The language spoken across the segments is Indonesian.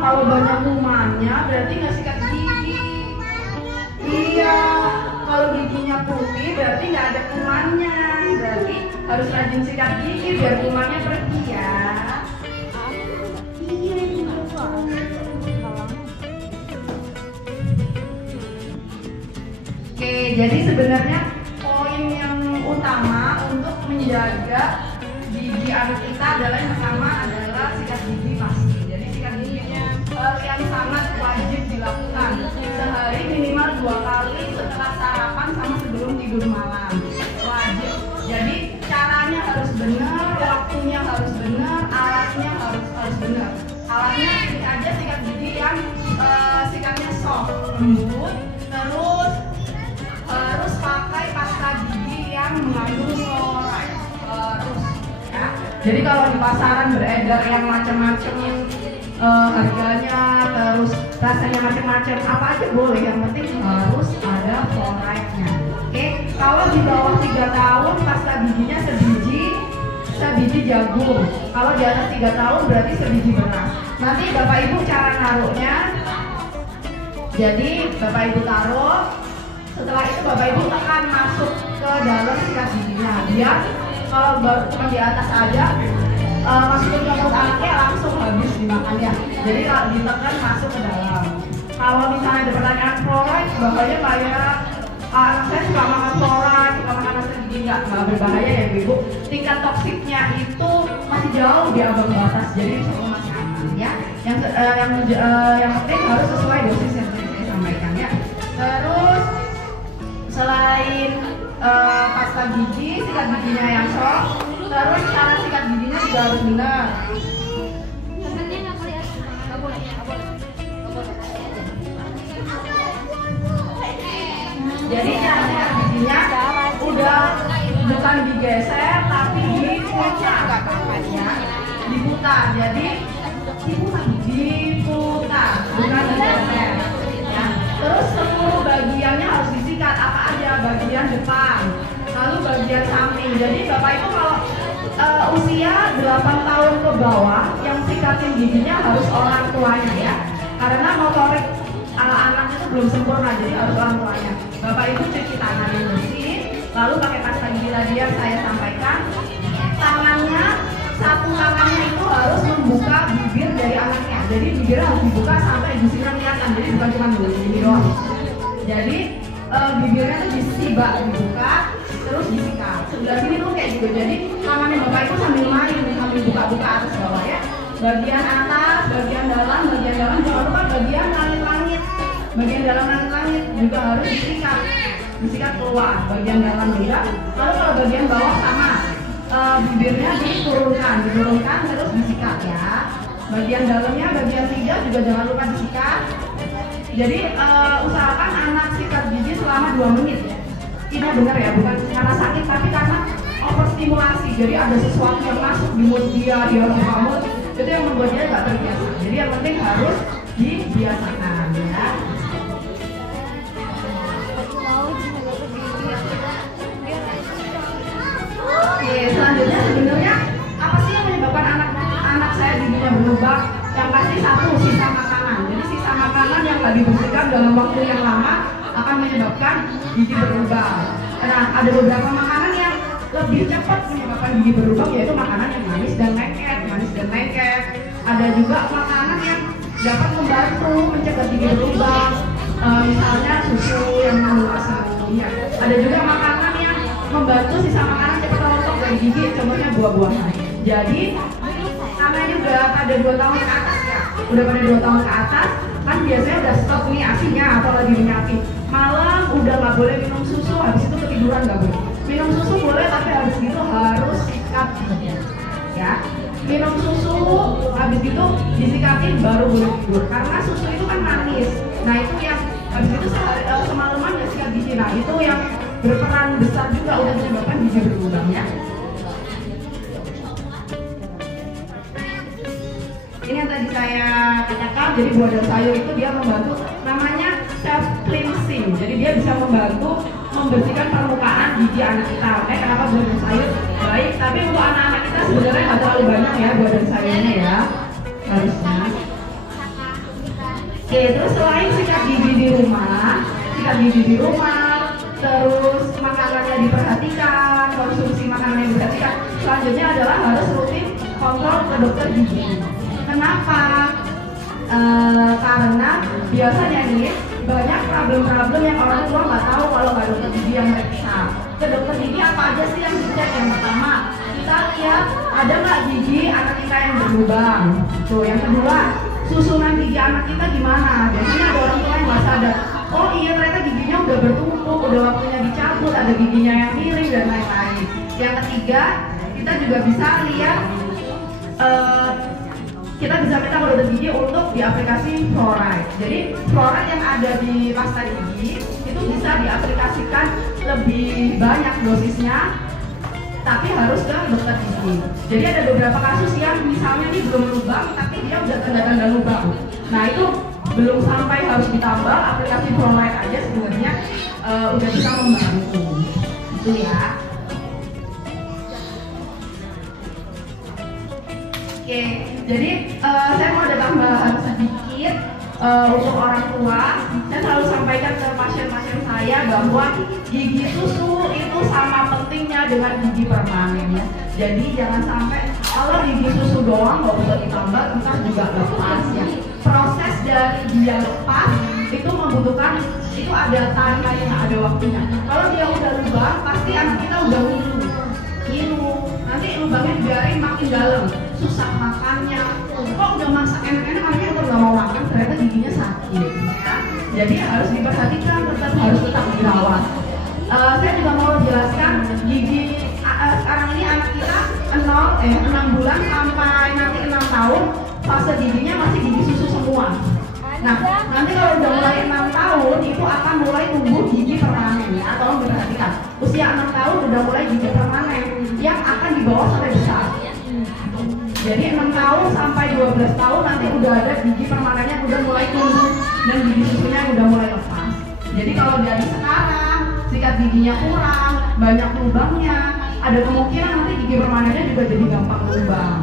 Kalau banyak kumannya berarti nggak sikat gigi. Iya, kalau giginya putih berarti nggak ada kumannya. Berarti harus rajin sikat gigi biar kumannya pergi ya. Oke, jadi sebenarnya poin yang utama untuk menjaga gigi anak kita adalah yang pertama adalah sikat gigi pasti. Jadi sikat giginya yang sangat wajib dilakukan sehari minimal 2 kali setelah sarapan sama sebelum tidur malam. Wajib. Jadi caranya harus benar, waktunya harus benar, alatnya harus benar. Alatnya pilih aja sikat gigi yang sikatnya soft, lembut, terus harus pakai pasta gigi yang mengandung fluoride. Terus ya. Jadi kalau di pasaran beredar yang macam-macam harganya, terus rasanya macam-macam, apa aja boleh, yang penting harus ada fluoride-nya. Oke, kalau di bawah 3 tahun pasta giginya sebiji jagung. Kalau di atas 3 tahun berarti sebiji beras. Nanti Bapak Ibu cara naruhnya. Jadi Bapak Ibu taruh. Setelah itu Bapak Ibu tekan masuk ke dalam sikat giginya. Biar kalau baru cuma di atas aja masukin ke mulut anaknya langsung habis dimakannya. Jadi kalau ditekan masuk ke dalam. Kalau misalnya ada pertanyaan fluoride, bapaknya kayak anak saya suka makan fluoride, suka makan pasta gigi, nggak berbahaya ya Ibu. Tingkat toksiknya itu masih jauh di ambang batas, jadi semua masih aman ya. Yang penting harus sesuai dosis yang saya sampaikan ya. Terus selain pasta gigi, sikat giginya yang soft, terus cara sikat giginya juga harus benar. Jadi cara sikat giginya udah bukan digeser tapi diputar, ya, diputar. Jadi diputar, bukan digeser. Ya. Terus 10 bagiannya harus disikat. Apa aja? Bagian depan, lalu bagian samping. Jadi Bapak Ibu kalau usia 8 tahun ke bawah yang sikatin giginya harus orang tuanya ya. Karena motorik anaknya itu belum sempurna, jadi harus orang tuanya. Bapak Ibu cuci tangan yang bersih, lalu pakai pasta gigi tadi yang saya sampaikan. Tangannya, satu tangannya itu harus membuka bibir dari anaknya. Jadi bibirnya harus dibuka sampai gusinya kelihatan. Jadi bukan cuma begini doang. Jadi bibirnya tuh disibak, dibuka, terus disikat. Sebelah sini tuh kayak gitu. Jadi tangannya Bapak Ibu sambil main, sambil buka-buka atas bawah ya. Bagian atas, bagian dalam, jangan lupa bagian langit-langit. Bagian dalam langit-langit juga harus disikat keluar. Bagian dalam juga. Lalu kalau bagian bawah sama, bibirnya diturunkan terus disikat ya. Bagian dalamnya, bagian lidah juga jangan lupa disikat. Jadi usahakan anak sikat gigi selama 2 menit ya. Ini benar ya, bukan karena sakit tapi karena overstimulasi. Jadi ada sesuatu yang masuk di mulut dia harus buka mulut, itu yang membuat dia nggak terbiasa. Jadi yang penting harus dibiasakan ya. Oke, selanjutnya sebenarnya apa sih yang menyebabkan anak saya giginya berlubang? Yang pasti satu, sisa makanan. Jadi sisa makanan yang nggak dibersihkan dalam waktu yang lama akan menyebabkan gigi berlubang. Nah, ada beberapa makanan yang lebih cepat menyebabkan gigi berlubang, yaitu makanan yang manis dan lengket. Ada juga makanan yang dapat membantu mencegah gigi berlubang, misalnya susu yang mengandung asam. Ya. Ada juga makanan yang membantu sisa makanan cepat rontok dari gigi, contohnya buah-buahan. Jadi namanya juga pada 2 tahun ke atas ya, udah pada 2 tahun ke atas kan biasanya udah stop nih asinya atau lagi dinyapin. Malam udah nggak boleh minum susu, habis itu ketiduran nggak boleh. Minum susu boleh tapi habis itu harus sikat ya. Minum susu habis itu disikatin baru boleh tidur, karena susu itu kan manis. Nah itu yang habis itu semalaman ya sikat gigi. Nah itu yang berperan besar juga untuk menyebabkan gigi berlubang ya. Ini yang tadi saya katakan, jadi buah dan sayur itu dia membantu, namanya self cleansing. Jadi dia bisa membantu membersihkan permukaan gigi anak kita. Kenapa buah dan sayur baik? Tapi untuk anak-anak kita sebenarnya nggak terlalu banyak ya buah dan sayurnya ya, harusnya. Oke, terus selain sikat gigi di rumah, terus makanannya diperhatikan, konsumsi makanannya diperhatikan. Selanjutnya adalah harus rutin kontrol ke dokter gigi. Kenapa? Karena biasanya nih banyak problem-problem yang orang tua nggak tahu kalau nggak dokter gigi yang periksa. Ke dokter gigi apa aja sih yang dicek? Yang pertama, kita lihat ada nggak gigi anak kita yang berlubang. Tuh, yang kedua, susunan gigi anak kita gimana? Biasanya ada orang tua yang nggak sadar. Oh iya, ternyata giginya udah bertumpuk, udah waktunya dicabut, ada giginya yang miring dan lain-lain. Yang ketiga, kita juga bisa lihat, kita bisa minta ke dokter gigi untuk diaplikasi fluoride. Jadi fluoride yang ada di pasta gigi itu bisa diaplikasikan lebih banyak dosisnya, tapi harus ke dokter gigi. Jadi ada beberapa kasus yang misalnya ini belum lubang, tapi dia udah tanda-tanda lubang. Nah itu belum sampai harus ditambah, aplikasi fluoride aja sebenarnya udah bisa membantu. Itu ya. Oke, jadi saya mau ada tambahan sedikit untuk orang tua. Saya selalu sampaikan ke pasien-pasien saya bahwa gigi susu itu sama pentingnya dengan gigi permanen ya. Jadi jangan sampai kalau gigi susu doang nggak usah ditambah, entah juga lepas ya. Proses dari dia lepas itu membutuhkan, itu ada timeline, ada waktunya. Kalau dia udah lubang, pasti anak kita udah ngilu, nanti lubangnya dibiarin makin dalam, susah makannya. Kok udah masak enak-enak, anaknya udah nggak mau makan, ternyata giginya sakit ya. Jadi harus diperhatikan, harus tetap dirawat. Saya juga mau jelaskan gigi sekarang ini anak kita 6 bulan sampai nanti 6 tahun fase giginya masih gigi susu semua. Nah, nanti kalau udah mulai 6 tahun itu akan mulai tumbuh gigi permanen ya. Tolong diperhatikan. Usia 6 tahun udah mulai gigi permanen yang akan dibawa sampai besar. Jadi 6 tahun sampai 12 tahun nanti udah ada gigi permanennya udah mulai tumbuh dan gigi susunya udah mulai lepas. Jadi kalau dari sekarang sikat giginya kurang, banyak lubangnya, ada kemungkinan nanti gigi permanennya juga jadi gampang lubang.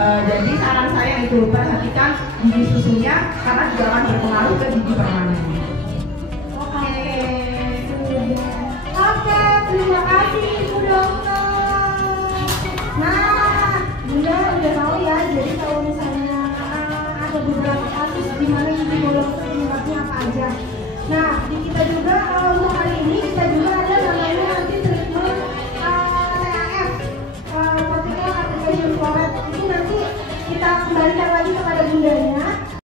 Jadi saran saya itu perhatikan gigi susunya karena juga akan berpengaruh ke gigi permanen. Oke, terima kasih Ibu Dokter. Nah, Bunda udah tahu ya. Jadi kalau misalnya ada beberapa kasus di mana gigi bolong penyebabnya apa aja. Nah, di kita juga untuk hari ini kita juga